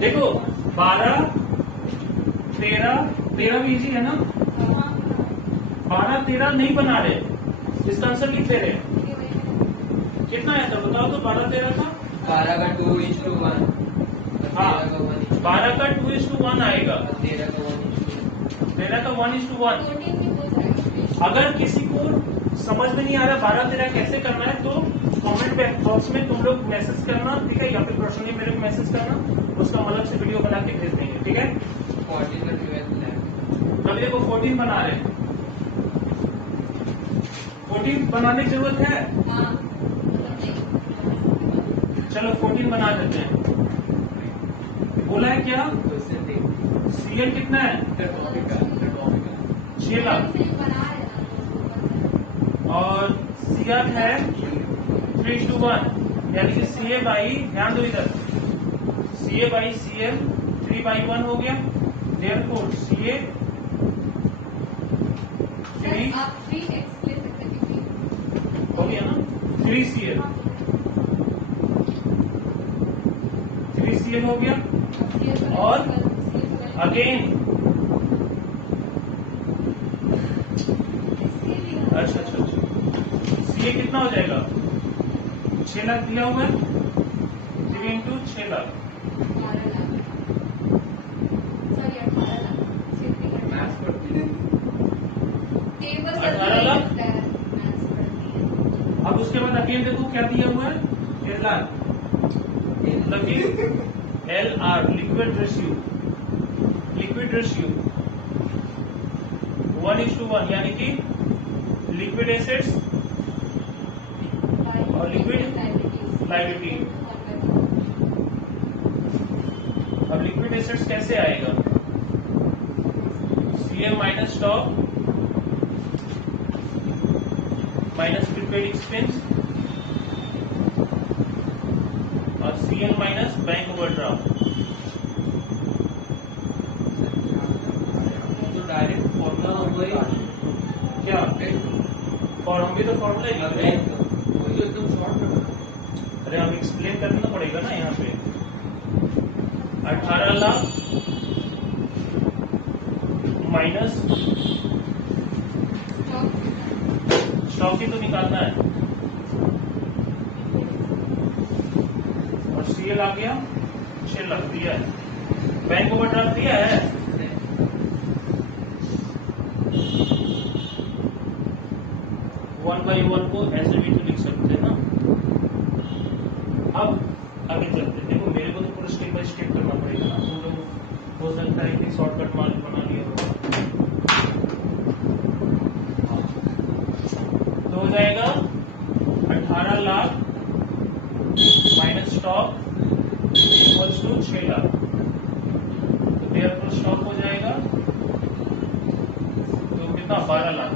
देखो 12, 13, 13 भी इजी है ना। 12, 13 नहीं बना रहे, इसका आंसर लिख दे रहे। कितना आया था बताओ तो 12, 13 का? 12 का 2:1। हाँ 12 का 2:1 आएगा। 13 का 1:1। अगर किसी को समझ में नहीं आ रहा 12, 13 कैसे करना है तो कमेंट बॉक्स में तुम लोग मैसेज करना, ठीक है, या फिर पर्सनली मेरे को मैसेज करना, उसका अलग से वीडियो बना के भेज देंगे, ठीक है। 14 का 12 है। अभी देखो 14 बना रहे हैं, 14 बनाने की जरूरत है। चलो 14 बना देते हैं। बोला है क्या? सीएल कितना है? 6 लाख। और सीआर है 3:1, यानी कि सीए बाई, ध्यान दो इधर, सीए बाई सीएल 3/1 हो गया। देयरफॉर सीए 3 हो गया ना, 3CL, 3CL हो गया। और अगेन अच्छा, सीए कितना हो जाएगा? 6 लाख दिया हुआ है, 3 इंटू 6 लाख, 18 लाख। अब उसके बाद अगेन देखो क्या दिया हुआ है, LR, मतलब कि LR लिक्विड रेशियो 1:1, यानी कि लिक्विड एसेट्स और लिक्विड लायबिलिटी। अब लिक्विड एसेट्स कैसे आएगा? CL minus stock minus prepaid expense और सीएल माइनस बैंक ओवरड्राफ्ट। तो डायरेक्ट फॉर्मूला क्या हम भी तो फॉर्मूला ही लिख रहे हैं। एकदम शॉर्ट। अरे हम एक्सप्लेन करना पड़ेगा ना यहाँ पे। 18 लाख माइनस स्टॉक ही तो निकालना है, और सीएल आ गया 6 लाख दिया है। बैंक ओवरड्राफ्ट दिया है, वन बाई वन को ऐसे भी तो लिख सकते हैं ना। अब आगे चलते हैं। देखो मेरे को तो पूरा स्टेप बाय स्टेप करना पड़ेगा ना, तुम लोग हो सकता है कि शॉर्टकट मार्क बना लिया होगा। तो हो जाएगा 18 lakh minus stock equals to 6 lakh. तो देयरफॉर स्टॉक हो जाएगा तो कितना, 12 लाख,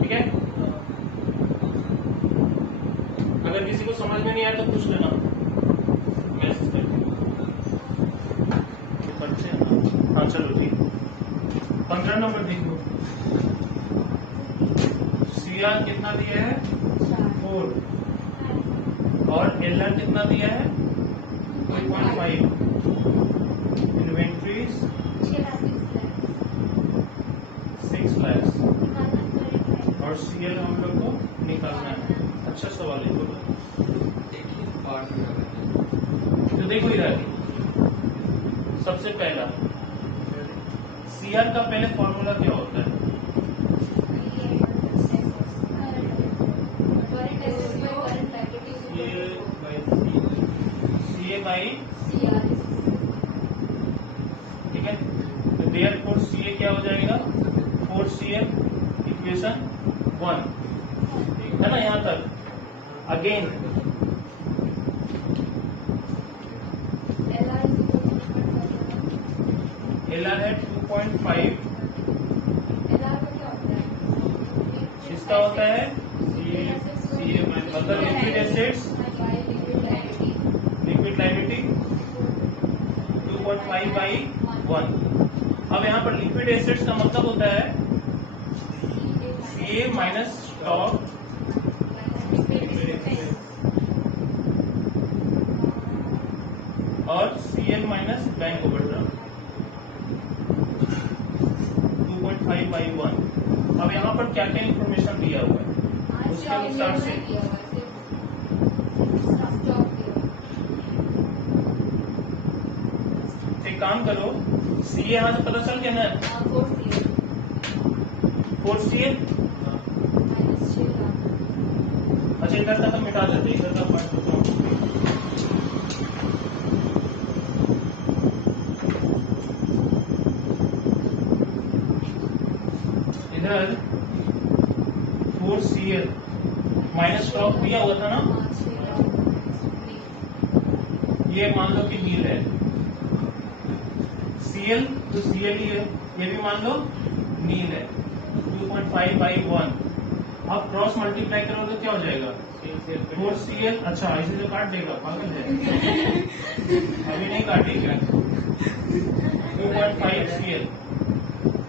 ठीक है। अगर किसी को समझ में नहीं आया तो पूछ लेना मैसेज करके। बच्चे हैं ना? हाँ चलो ठीक। 15 नंबर देख लो। सीआर कितना दिया है? 4। और एलआर कितना दिया है? 2.5। इन्वेंट्रीज 6 लाख। और सीएल हम लोग को निकालना है। अच्छा सवाल है तो देखो इधर सबसे पहला सीआर का पहले फॉर्मूला क्या होता है? सीए बाई, ठीक है। तो देयरफॉर सीए क्या हो जाएगा? 4CL इक्वेशन 1, है ना यहां तक। अगेन एलआर है 2.5, इसका होता है मतलब लिक्विड एसेट्स लिक्विड लायबिलिटी 2.5/1। अब यहाँ पर लिक्विड एसेट्स का मतलब होता है CA minus stock CA minus bank overdraft 2.5/1। अब यहाँ पर क्या क्या इंफॉर्मेशन दिया हुआ है उसके अनुसार से एक काम करो, CA यहाँ से पता चल गया ना, 4CA। अच्छा इधर का तो मिटा देते, इधर का पॉइंट तो इधर 4CL माइनस स्टॉक दिया हुआ था ना, ये मान लो कि नील है, CL तो CL ही है, ये भी मान लो नील है, 2.5/1। अब क्रॉस मल्टीप्लाई करोगे तो क्या हो जाएगा 4CL। अच्छा ऐसे जो काट देगा पागल है, अभी नहीं काटेगा, 2.5CL।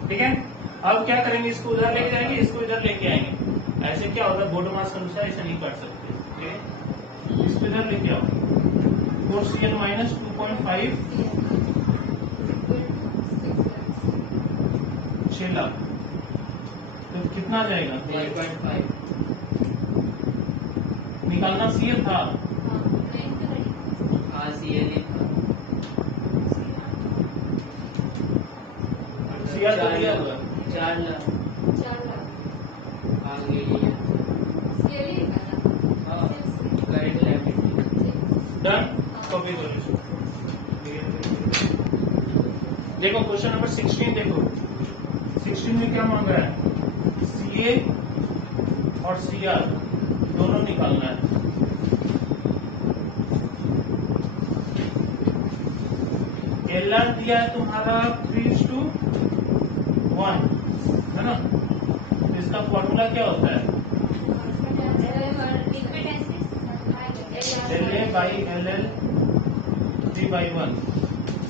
ठीक है, अब क्या करेंगे, इसको उधर लेके जाएंगे, इसको इधर लेके आएंगे। ऐसे क्या होगा, बोर्ड मास के अनुसार ऐसे नहीं काट सकते। ठीक है, इसको इधर लेके आओ, 4CL माइनस 2.5 6 लाख, तो कितना आ जाएगा 1.5 निकालना CL था, CL ही था। CL तो दिया हुआ है। 4 लाख आगे लिया। हाँ करेक्ट लायबिलिटी। डन, कॉपी करो इसको। देखो क्वेश्चन नंबर 16 देखो, 16 में क्या मांगा है, CA और CR दोनों निकालना है। LR दिया है तुम्हारा 3:1 है ना, तो इसका फॉर्मूला क्या होता है, LA/LL 3/1।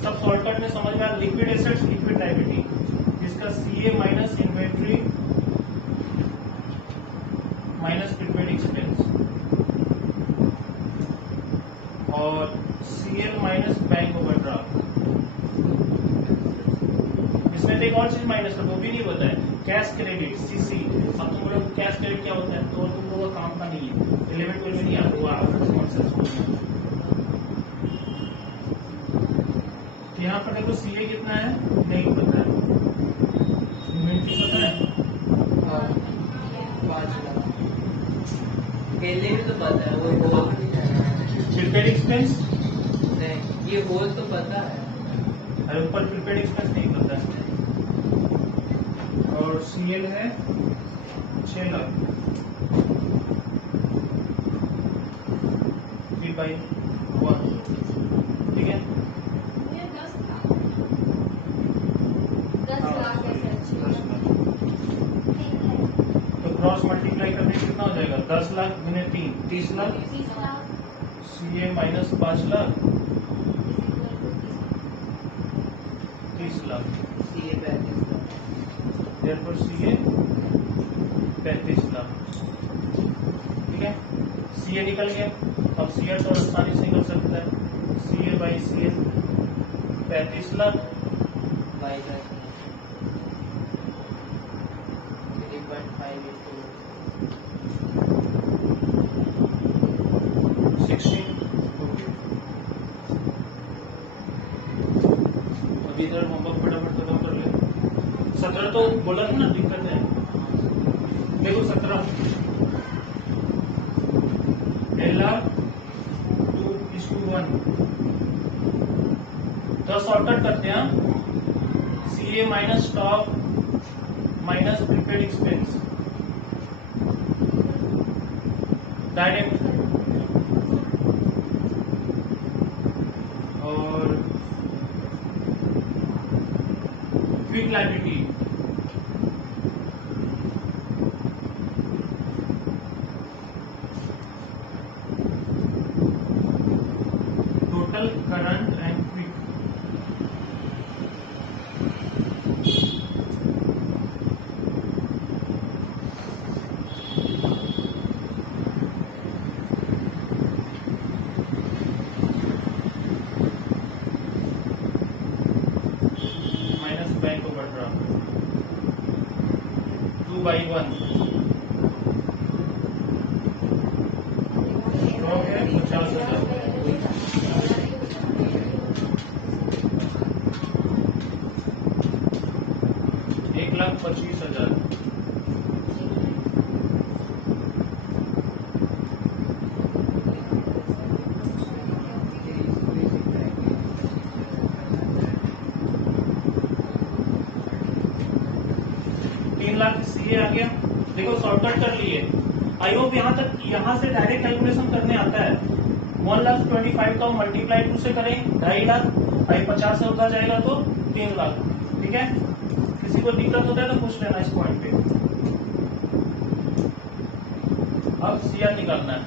सब शॉर्टकट में समझ में आ, लिक्विड एसेट्स लिक्विड लायबिलिटी, इसका CA minus inventory minus prepaid expense और CL माइनस बैंक ओवरड्राफ्ट। इसमें तो एक और चीज माइनस कर, वो भी नहीं होता है, कैश क्रेडिट CC। अब तुम लोग कैश क्रेडिट क्या होता है, तो तुम लोगों का काम का नहीं है, 11-12 में नहीं आता, वो यहाँ पर देखो CA कितना है नहीं पता है, इन्वेंट्री पता है 5 लाख पहले भी तो पता है, वो होल प्रीपेड एक्सपेंस, नहीं, ये होल तो पता है। अरे ऊपर प्रीपेड एक्सपेंस नहीं पता है, और CL है 6 लाख 3/1। ठीक है, तो क्रॉस मल्टीप्लाई करने से कितना हो जाएगा, 10 लाख गुने 3 30 lakh, CA minus 5 lakh 30 lakh, CA 35 lakh. therefore CA 35 lakh. ठीक है, CA निकल गया, अब CR तो आसानी से निकल सकता है, CA/CL 35 लाख 16। अभी इधर होमवर्क फटाफट खत्म कर ले, 17 तो बोला था ना दिक्कत है, देखो 17 LR 2:1, 10 शॉर्टकट करते हैं, CA minus stock minus prepaid expense direct, और quick liability total current and quick. 1 stock है 50,000 1,25,000 3 लाख सीए आ गया। देखो शॉर्टकट कर लिए। आई होप यहाँ से डायरेक्ट कैलकुलेशन करने आता है। 1,25,000 का मल्टीप्लाई 2 से करें 2.5 लाख, भाई 50 से होता जाएगा तो 3 लाख। ठीक है, किसी को दिक्कत होता है तो पूछ लेना इस पॉइंट पे। अब सीआर निकालना है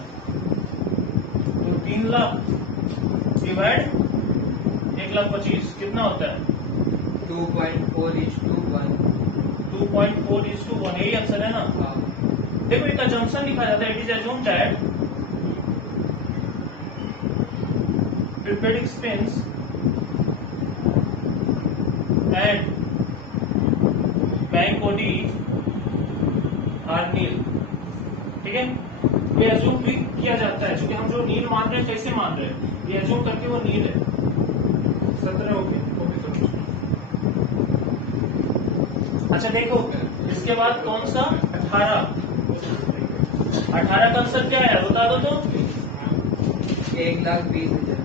तो 3 लाख डिवाइड 1,25,000 कितना होता है? 2.4:1। 2.4:1 यही आंसर है ना। देखो एक अजम्पशन लिखा जाता है, it is assumed that prepaid expense and bank OD are nil. ठीक है, ये अज्यूम भी किया जाता है, क्योंकि हम जो नील मान रहे हैं कैसे मान रहे हैं, ये अज्यूम करके वो नील है। 17 हो गया। अच्छा देखो इसके बाद कौन सा 18 का आंसर क्या है बता दो तो। 1,20,000।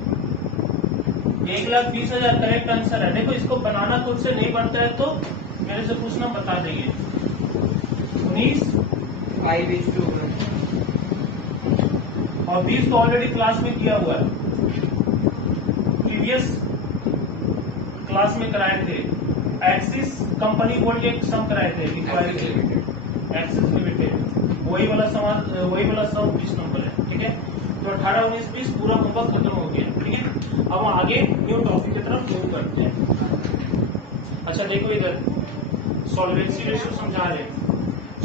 1,20,000 करेक्ट आंसर है। देखो इसको बनाना खुद से नहीं बनता है तो मेरे से पूछना बता देंगे। 19 5:1। और 20 तो ऑलरेडी क्लास में किया हुआ है, प्रीवियस क्लास में कराए थे। एक्सिस कंपनी गोल्ड के सम कराए थे, एक्सिस लिमिटेड, वही वाला सम 20 नंबर है। ठीक है, तो 18, 19, 20 पूरा होमवर्क खत्म हो गया। ठीक है, अब आगे न्यू टॉपिक की तरफ मूव करते हैं। अच्छा देखो इधर सॉल्वेंसी रेशियो समझा रहे हैं।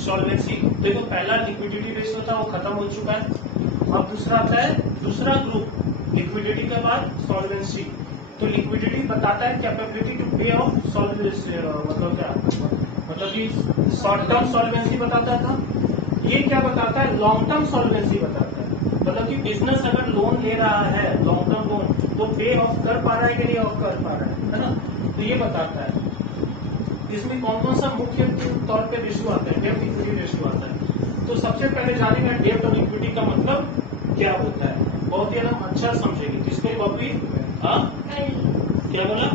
सॉल्वेंसी देखो पहला लिक्विडिटी रेशियो था वो खत्म हो चुका है। अब दूसरा आता है दूसरा ग्रुप लिक्विडिटी के बाद सॉल्वेंसी। तो लिक्विडिटी बताता है कैपेबिलिटी टू पे ऑफ सॉल्वेंसी, मतलब क्या, मतलब कि शॉर्ट टर्म सॉल्वेंसी बताता था। ये क्या बताता है, लॉन्ग टर्म सॉल्वेंसी बताता है। मतलब कि बिजनेस अगर लोन ले रहा है लॉन्ग टर्म लोन तो पे ऑफ कर पा रहा है कि नहीं ऑफ कर पा रहा है ना, तो ये बताता है। इसमें कौन कौन सा मुख्य तौर पे रेशियो आता है, डेब्ट इक्विटी रेशियो आता है। तो सबसे पहले जानेंगे डेब्ट और इक्विटी का मतलब क्या होता है, बहुत ही एकदम अच्छा समझेंगे। जिसको कॉपी क्या बोला,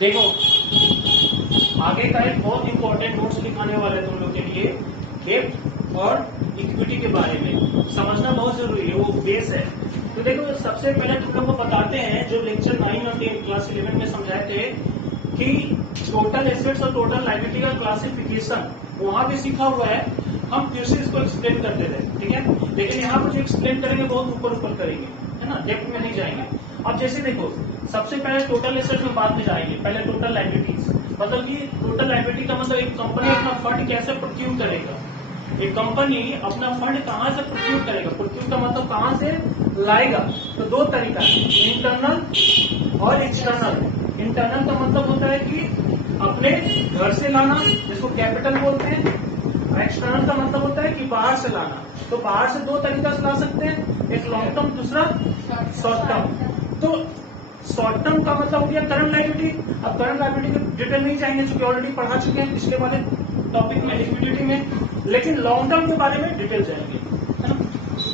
देखो आगे का एक बहुत इंपॉर्टेंट नोट्स लिखाने वाले तुम लोग के लिए डेब्ट और इक्विटी के बारे में समझना बहुत जरूरी है, वो बेस है। तो देखो सबसे पहले तुम लोग को बताते हैं जो लेक्चर 9 और 10 क्लास 11 में समझाए थे कि टोटल एसेट्स और टोटल लायबिलिटी का क्लासिफिकेशन वहां भी सीखा हुआ है। हम फिर से इसको एक्सप्लेन करते रहे, ठीक है, लेकिन यहाँ पर जो एक्सप्लेन करेंगे बहुत ऊपर ऊपर करेंगे, है ना, डेप्थ में नहीं जाएंगे। अब जैसे देखो सबसे पहले टोटल एसेट में बाद में जाएंगे, पहले टोटल लायबिलिटीज। मतलब कि टोटल लायबिलिटी का मतलब एक कंपनी अपना फंड कैसे प्रोक्यूर करेगा, एक कंपनी अपना फंड कहाँ से प्रोक्यूर करेगा, प्रोक्यूर का मतलब कहाँ से लाएगा। तो दो तरीका है, इंटरनल और एक्सटर्नल। इंटरनल का मतलब होता है कि अपने घर से लाना, जिसको कैपिटल बोलते हैं। एक्सटर्नल का मतलब होता है कि बाहर से लाना। तो बाहर से दो तरीका से ला सकते हैं, एक लॉन्ग टर्म, दूसरा शॉर्ट टर्म। तो शॉर्ट टर्म का मतलब हो गया करंट लायबिलिटी। अब करंट लायबिलिटी के डिटेल नहीं जाएंगे क्योंकि ऑलरेडी पढ़ा चुके हैं पिछले वाले टॉपिक में लिक्विडिटी में, लेकिन लॉन्ग टर्म के बारे में डिटेल जाएंगे, है ना,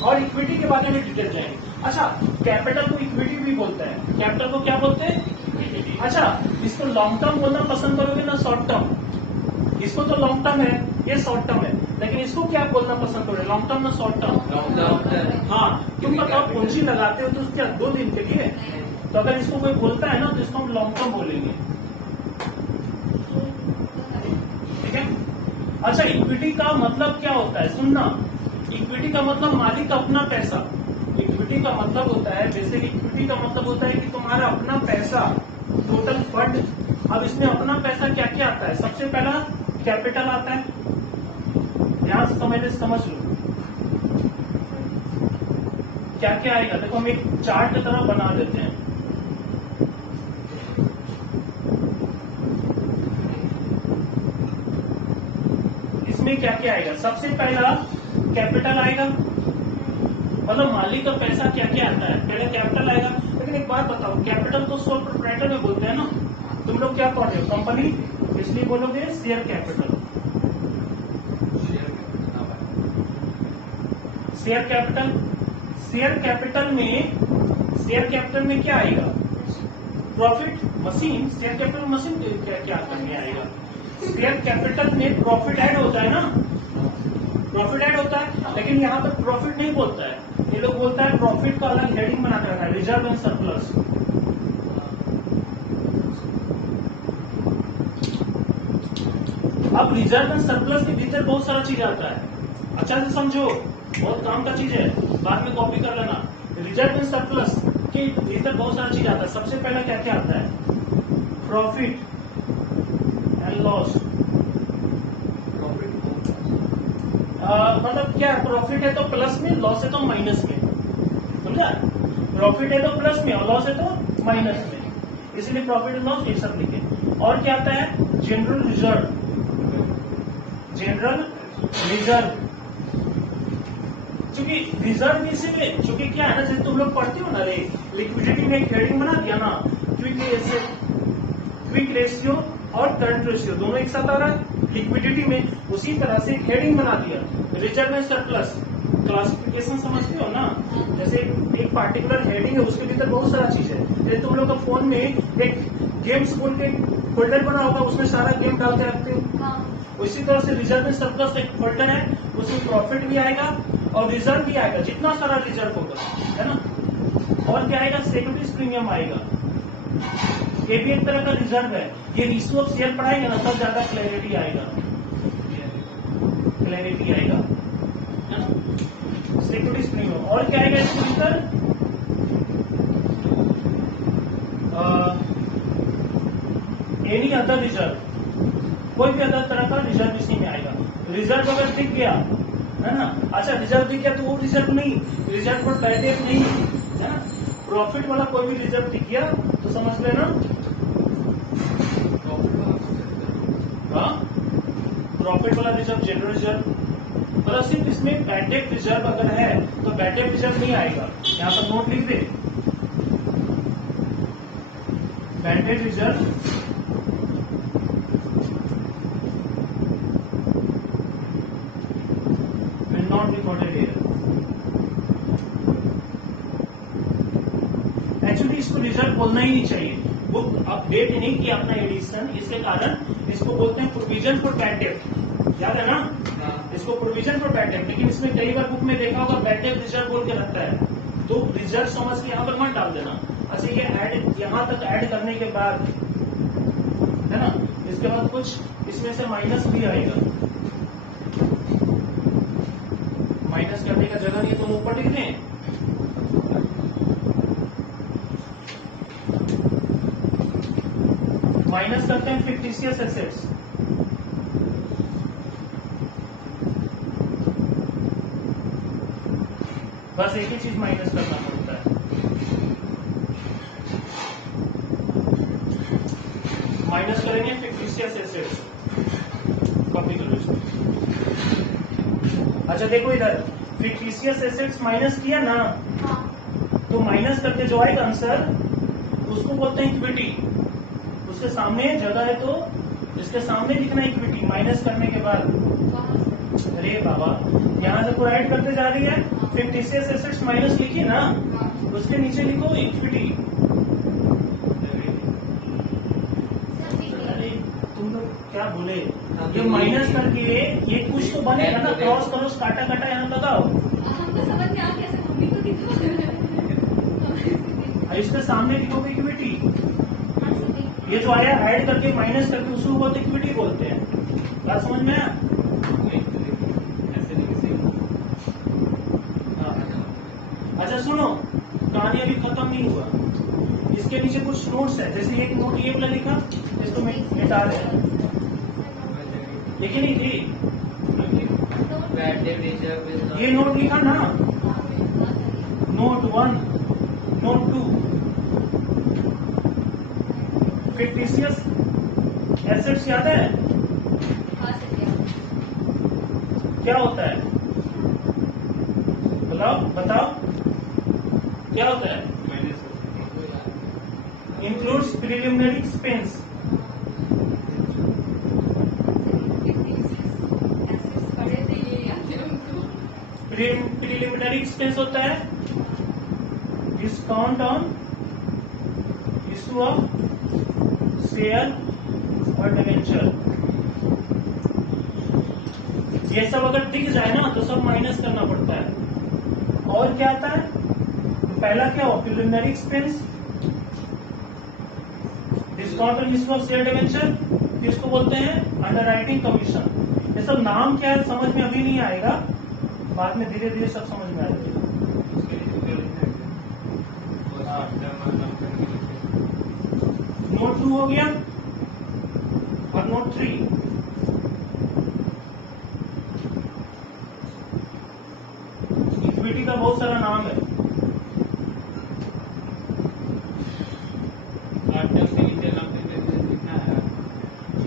और इक्विटी के बारे में डिटेल जाएंगे। अच्छा, कैपिटल को इक्विटी भी बोलते हैं, कैपिटल को क्या बोलते हैं, इक्विटी। अच्छा, इसको लॉन्ग टर्म बोलना पसंद करोगे ना शॉर्ट टर्म, इसको तो लॉन्ग टर्म है, ये शॉर्ट टर्म है, लेकिन इसको क्या बोलना पसंद करोगे, लॉन्ग टर्म ना शॉर्ट टर्म। हाँ, तुम बताओ पूंजी लगाते हो तो क्या 2 दिन के लिए, तो अगर इसको कोई बोलता है ना तो इसको हम लॉन्ग टर्म बोलेंगे, ठीक है। अच्छा, इक्विटी का मतलब क्या होता है, सुनना, इक्विटी का मतलब मालिक का अपना पैसा। इक्विटी का मतलब होता है, जैसे इक्विटी का मतलब होता है कि तुम्हारा अपना पैसा, टोटल फंड। अब इसमें अपना पैसा क्या क्या आता है, सबसे पहला कैपिटल आता है, ध्यान से समझ लो क्या क्या आएगा। देखो हम एक चार्ट की तरह बना देते हैं। क्या क्या आएगा? सबसे पहला कैपिटल आएगा, मतलब मालिक का पैसा क्या क्या आता है, पहले कैपिटल आएगा। लेकिन एक बात बताओ, कैपिटल तो सोल प्रोप्राइटर में बोलते हैं ना, तुम लोग क्या पढ़ रहे हो? कंपनी, इसलिए बोलोगे share capital. Share capital, share capital में क्या आएगा? Profit machine. Share capital machine क्या क्या करने आएगा? शेयर कैपिटल में प्रॉफिट ऐड होता है ना, प्रॉफिट ऐड होता है, लेकिन यहाँ पर प्रॉफिट नहीं बोलता है, ये लोग बोलता है प्रॉफिट का अलग हेडिंग बना कर रखा है, रिजर्व एंड सरप्लस। अब रिजर्व एंड सरप्लस के भीतर बहुत सारा चीज आता है, अच्छा से समझो, बहुत काम का चीज है, बाद में कॉपी कर लेना। रिजर्व एंड सरप्लस के भीतर बहुत सारा चीज आता है। सबसे पहला क्या क्या आता है? Profit and loss. मतलब क्या, प्रॉफिट है तो प्लस में, लॉस है तो माइनस में, समझा? प्रॉफिट है तो प्लस में और लॉस है तो माइनस में, इसलिए प्रॉफिट एंड लॉस ये सब लिखे। और क्या आता है? General reserve, general reserve. चूंकि रिजर्व इसीलिए, चूंकि क्या है ना, जैसे तुम लोग पढ़ते हो ना रे, लिक्विडिटी में एक हेडिंग बना दिया ना, क्विक रेशियो और करंट रेशियो दोनों एक साथ आ रहा है लिक्विडिटी में, उसी तरह से एक हेडिंग बना दिया रिजर्व एंड सरप्लस। क्लासिफिकेशन समझते हो ना, जैसे एक पार्टिकुलर हेडिंग है, उसके भीतर बहुत सारा चीज है। जैसे तुम लोग का फोन में एक गेम्स बोल के फोल्डर बना होगा, उसमें सारा गेम डाल के रखते हो, उसी तरह से रिजर्व एंड सरप्लस एक फोल्डर है, उसमें प्रॉफिट भी आएगा और रिजर्व भी आएगा, जितना सारा रिजर्व होगा, है ना। और क्या आएगा? सिक्योरिटीज प्रीमियम आएगा, ये भी एक तरह का रिजर्व है। ये रेशियो ऑफ शेयर पढ़ाएंगे ना, तब ज्यादा क्लैरिटी आएगा, है ना। सिक्योरिटीज प्रीमियम और क्या आएगा इसके भीतर? एनी अदर रिजर्व, कोई भी अदर तरह का रिजर्व इसी में आएगा। रिजर्व अगर दिख गया, है ना, अच्छा रिजर्व दिख गया तो वो रिजर्व नहीं, रिजर्व पर बैड डेट नहीं, है ना। प्रॉफिट वाला कोई भी रिजर्व दिख गया तो समझ लेना, हाँ, प्रॉफिट वाला रिजर्व जनरल रिजर्व। मतलब सिर्फ इसमें बैड डेट रिजर्व अगर है तो बैड डेट रिजर्व नहीं आएगा। यहाँ पर नोट लिख दे, bad debt reserve will not be recorded here। Actually इसको रिजर्व बोलना ही नहीं चाहिए, बुक अपडेट नहीं किया अपना एडिशन, इसके कारण इसको बोलते हैं प्रोविजन फॉर बैड डेट, याद है ना, इसको प्रोविजन फॉर बैड डेट। लेकिन इसमें कई बार बुक में देखा होगा बैड डेट रिजर्व बोल के रखता है, तो रिजर्व समझ के यहाँ पर मत डाल देना। अच्छा ये ऐड, यहाँ तक ऐड करने के बाद, है ना, इसके बाद कुछ इसमें से माइनस भी आएगा, माइनस करने का जगह नहीं है, तुम ऊपर लिख दें, माइनस करते हैं फिक्टिशियस एसेट्स, बस एक ही चीज माइनस करना पड़ता है, माइनस करेंगे फिक्टिशियस एसेट्स, कॉपी करो इसको। अच्छा देखो इधर, फिक्टिशियस एसेट्स माइनस किया ना, तो माइनस करके जो आएगा आंसर उसको बोलते हैं इक्विटी। उसके सामने जगह है तो इसके सामने लिखना इक्विटी, माइनस करने के बाद। अरे बाबा, यहाँ से पूरा ऐड करते जा रही है, फिक्टिशियस एसेट्स माइनस लिखी ना, उसके नीचे लिखो इक्विटी। अरे तुम लोग क्या बोले, ये माइनस करके ये कुछ तो बनेगा ना, क्रॉस करो, काटा काटा यहाँ लगाओ, इसके सामने लिखोगे इक्विटी। ये जो आया ऐड करके माइनस करके उसको बोलते इक्विटी बोलते हैं, बात समझ में आया? अच्छा सुनो, कहानी अभी खत्म नहीं हुआ, इसके नीचे कुछ नोट्स है। जैसे एक नोट ये वाला लिखा, इसको मिटा रहे हैं, लिखी नहीं थी, ये नोट लिखा ना, नोट 1, नोट 2, फिक्टिशियस एसेट्स याद है? क्या होता है? बताओ बताओ क्या होता है? Includes preliminary expense. Preliminary expense होता है discount on issue of share और डिवेंचर। ये सब अगर दिख जाए ना तो सब माइनस करना पड़ता है। और क्या आता है? पहला क्या हो? Preliminary expense, discount on issue of share debenture, किसको बोलते हैं? Underwriting commission. ये सब नाम क्या है समझ में अभी नहीं आएगा, बाद में धीरे धीरे सब समझ में आएगा। नोट 2 हो गया और नोट 3। इक्विटी का बहुत सारा नाम है।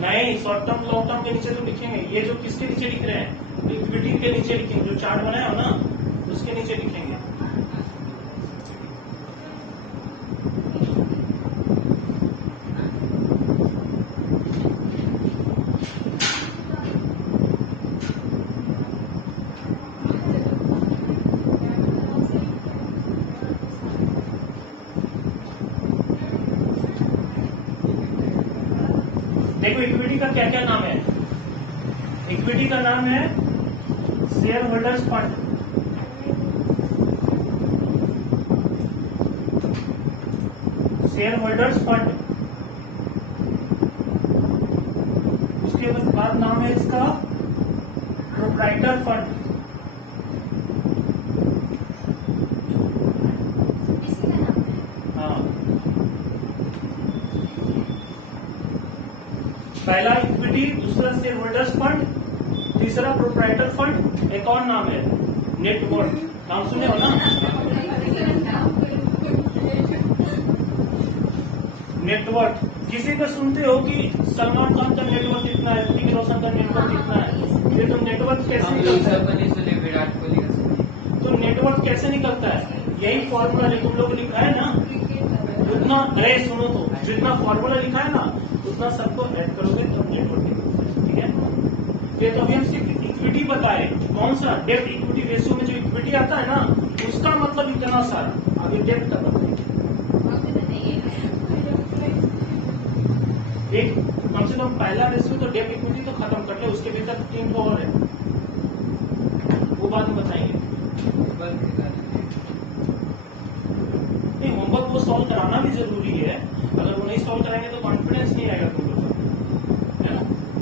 नहीं, शॉर्ट टर्म लॉन्ग टर्म के नीचे तो लिखेंगे। ये जो किसके नीचे लिख रहे हैं? इक्विटी के नीचे लिखेंगे। जो चार्ट बनाया हो ना उसके नीचे लिखेंगे। देखो इक्विटी का क्या क्या नाम है। इक्विटी का नाम है share holders fund, share holders fund. उसके बाद नाम है इसका प्रोप्राइटर फंड। हाँ, पहला इक्विटी, दूसरा शेयर होल्डर्स फंड, तीसरा प्रोप्राइटर फंड। एक और नाम है नेटवर्थ। नाम सुने हो ना? नेटवर्थ। किसी का सुनते हो कि सलमान खान का नेटवर्थ इतना है, ऋतिक रोशन का नेटवर्थ इतना है, ये तो नेटवर्थ कैसे निकलता है? विराट कोहली का तो नेटवर्थ कैसे निकलता है? यही फॉर्मूला जो तुम लोग लिखा है ना, उतना, अरे सुनो तो, जितना फॉर्मूला लिखा है ना उतना सबको ऐड करोगे तो नेटवर्थ निकलता है। ठीक है? ये तो अभी हम सिर्फ इक्विटी बताए। कौन सा? डेब्ट इक्विटी रेशियो में जो इक्विटी आता है ना उसका मतलब इतना सारा। अभी डेब्ट का बताइए। एक कम से कम पहला रेशियो तो डेब्ट इक्विटी तो खत्म कर ले, उसके भीतर 3 को और है, वो बात हम बताएंगे। नहीं, होमवर्क वो सॉल्व कराना भी जरूरी है। अगर वो नहीं सॉल्व कराएंगे तो कॉन्फिडेंस नहीं आएगा तुम लोग को, है ना?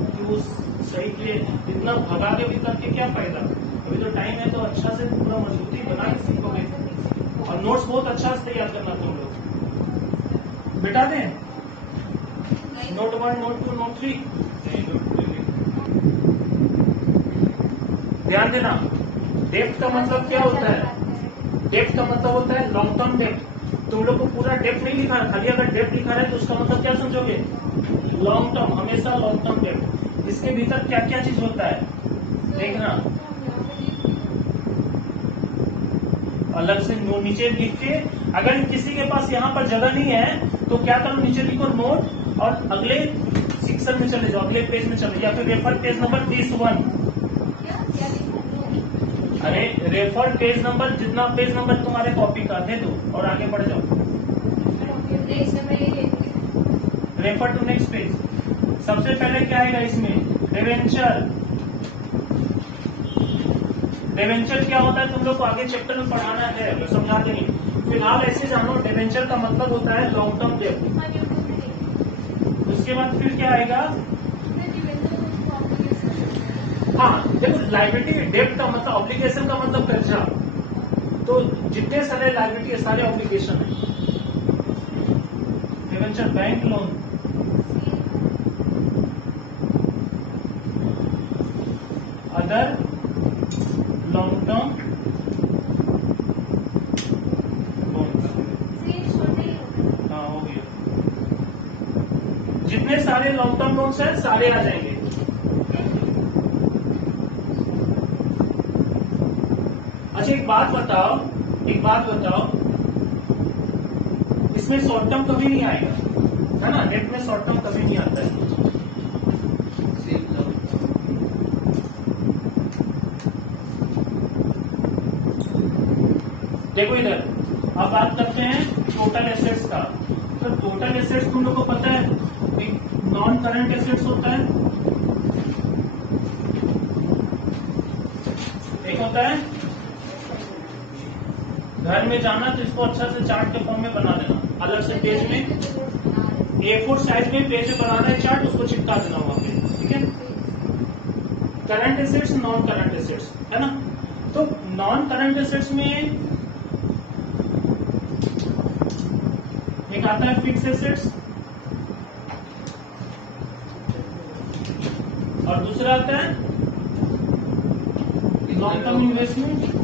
कि वो सही के इतना भगा के भी करके क्या फायदा? अभी तो टाइम है तो अच्छा से पूरा मजबूती बना के सीखोगे। और नोट्स बहुत अच्छा से तैयार करना तुम लोग। बिठा दें नोट 1, नोट 2, नोट 3। ध्यान देना, डेप्थ का मतलब क्या होता है? डेप्थ का मतलब होता है लॉन्ग टर्म डेप्थ। तुम लोग को पूरा डेप्थ नहीं लिखा है, खाली अगर डेप्थ लिखा है तो उसका मतलब क्या समझोगे? लॉन्ग टर्म, हमेशा लॉन्ग टर्म डेप्थ। इसके भीतर क्या क्या चीज होता है देखना। अलग से नोट नीचे लिख के, अगर किसी के पास यहाँ पर जगह नहीं है तो क्या करो, नीचे लिखो नोट और अगले सेक्शन में चले जाओ, अगले पेज में चले, या फिर रेफर पेज नंबर 31। अरे रेफर पेज नंबर, जितना पेज नंबर तुम्हारे कॉपी का दे दो और आगे बढ़ जाओ। Refer to next page. सबसे पहले क्या आएगा इसमें? डिवेंचर। डिवेंचर क्या होता है तुम लोग को आगे चैप्टर में पढ़ाना है, मैं समझा देंगे। फिलहाल ऐसे जानो, डिवेंचर का मतलब होता है लॉन्ग टर्म डेब्ट। उसके बाद फिर क्या आएगा? हाँ देखो, लाइबिलिटी डेब्ट का मतलब, ऑब्लिगेशन का मतलब कर्जा। तो जितने सारे लाइबिलिटी है सारे ऑब्लिगेशन है। Debenture bank loan, other long term loan. हाँ हो गया। जितने सारे लॉन्ग टर्म लोन्स हैं सारे आ जाएंगे। अच्छा एक बात बताओ, इसमें शॉर्ट टर्म कभी नहीं आएगा, है ना? डेट में शॉर्ट टर्म कभी नहीं आता है। देखो इधर, अब बात करते हैं टोटल एसेट्स का। तो टोटल एसेट्स तुम लोग को पता है, एक नॉन करंट एसेट्स होता है, एक होता है घर में जाना, तो इसको अच्छा से चार्ट के फॉर्म में बना देना, अलग से पेज में A4 साइज में पेज में बनाना है चार्ट, उसको चिपका देना वहां पे, ठीक है? Current assets, non current assets, है ना? तो नॉन करंट एसेट्स में एक आता है फिक्स एसेट्स और दूसरा आता है long term investment.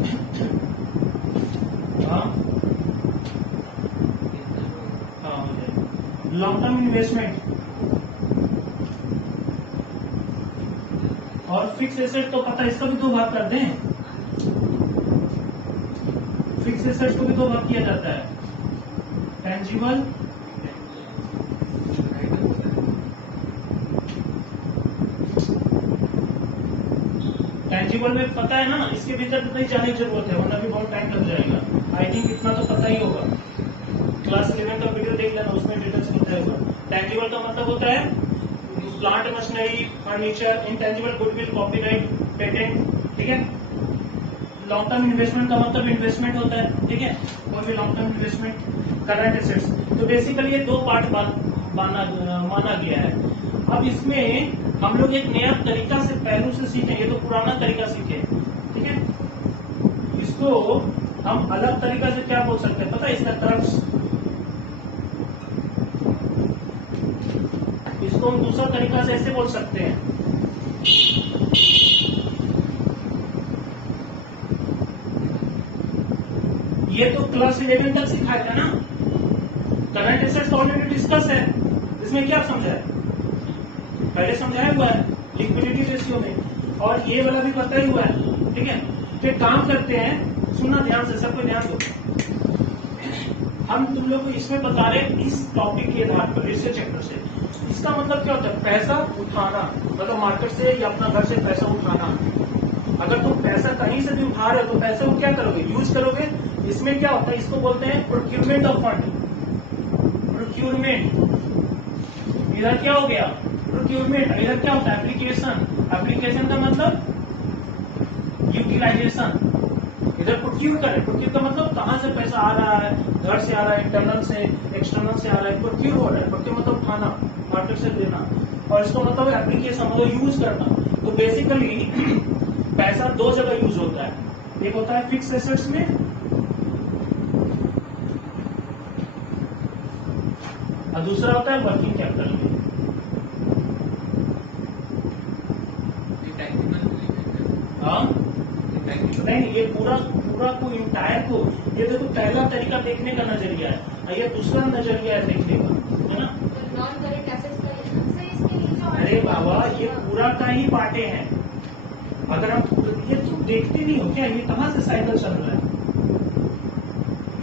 Long term investment और फिक्स एसेट तो पता है, इसका भी दो भाग कर दें। फिक्स एसेट को भी दो भाग किया जाता है, टेंजिबल में पता है ना, इसके भीतर तो नहीं जाने की जरूरत है, वरना भी बहुत टाइम लग जाएगा। आई थिंक इतना तो पता ही होगा, क्लास 11 का वीडियो देख लेना, उसमें डिटेल्स बताएगा। टेंजिबल का मतलब होता है plant machinery, furniture, intangible goodwill, copyright, patent, ठीक है? लॉन्ग टर्म इन्वेस्टमेंट का मतलब इन्वेस्टमेंट होता है, ठीक है? कोई भी long term investment, current assets. तो बेसिकली ये दो पार्ट माना गया है। अब इसमें हम लोग एक नया तरीका से पहलू से सीखे, ये तो पुराना तरीका सीखे, ठीक है? इसको हम अलग तरीका से क्या बोल सकते हैं पता है? इसका क्रक्स, इसको हम दूसरा तरीका से ऐसे बोल सकते हैं, ये तो क्लास 11 तक सिखाया था ना। करंट एसेट्स ऑलरेडी डिस्कस है, इसमें क्या समझा है? पहले समझाया हुआ है लिक्विडिटी रेशियो में, और ये वाला भी पता ही हुआ है, ठीक है? तो एक काम करते हैं, सुनना ध्यान से, सबको ध्यान दो। हम तुम लोग को इसमें बता रहे हैं इस टॉपिक के आधार पर, इससे चैप्टर से। इसका मतलब क्या होता है? पैसा उठाना, मतलब मार्केट से या अपना घर से पैसा उठाना। अगर तुम पैसा कहीं से भी उठा रहे हो तो पैसे को क्या करोगे? यूज करोगे। इसमें क्या होता है? इसको बोलते हैं प्रोक्यूरमेंट ऑफ फंड। प्रोक्यूरमेंट, इधर क्या हो गया? प्रोक्यूरमेंट। इधर क्या होता है? एप्लीकेशन। एप्लीकेशन का मतलब यूटिलाइजेशन। इधर प्रोक्यूर करें, प्रोक्यूर का मतलब कहाँ से पैसा आ रहा है, घर से आ रहा है, इंटरनल से, एक्सटर्नल से आ रहा है, प्रोक्यूर हो रहा है। प्रोक्यूर मतलब उठाना, मार्केट से देना, और इसका मतलब एप्लीकेशन मतलब यूज करना। तो बेसिकली पैसा दो जगह यूज होता है, एक होता है फिक्स एसेट्स में और दूसरा होता है वर्किंग कैपिटल में। हाँ नहीं, ये पूरा को इंटायर को, ये देखो पहला तरीका देखने का नजरिया है, और ये दूसरा नजरिया है देखने का, है ना? नॉन करंट एसेट्स का इसके लिए जो अरे बाबा, ये पूरा का ही बांटे हैं। अगर आप ये तुम देखते नहीं हो क्या? ये कहाँ से साइकिल चल रहा है?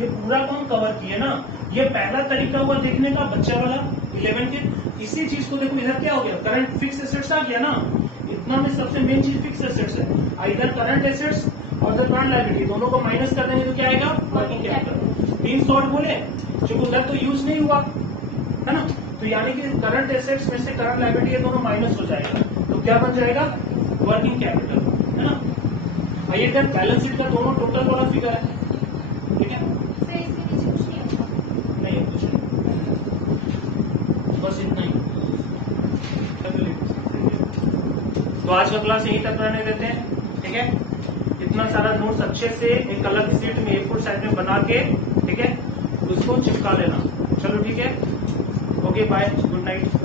ये पूरा को हम कवर किए ना। ये पहला तरीका हुआ देखने का, बच्चा वाला 11 के। इसी चीज को देखो, इधर क्या हो गया? करंट फिक्स एसेट्स आ गया ना। इतना में सबसे मेन चीज फिक्स एसेट्स है। इधर करंट एसेट्स और इधर करंट लायबिलिटी, दोनों को माइनस कर देंगे तो क्या आएगा? Working capital. 3 शॉर्ट बोले, क्योंकि उधर तो यूज नहीं हुआ, है ना? तो यानी कि करंट एसेट्स में से करंट लायबिलिटी, ये दोनों माइनस हो जाएगा, तो क्या बन जाएगा? वर्किंग कैपिटल, है ना? और ये इधर बैलेंस शीट का दोनों टोटल वाला फिगर है, ठीक है? नहीं कुछ नहीं, बस इतना ही। तो आज का क्लास यहीं तक रहने देते हैं, ठीक है? इतना सारा नोट्स अच्छे से एक अलग सीट में A4 साइज में बना के, ठीक है, उसको चिपका लेना। चलो ठीक है, ओके, बाय, गुड नाइट।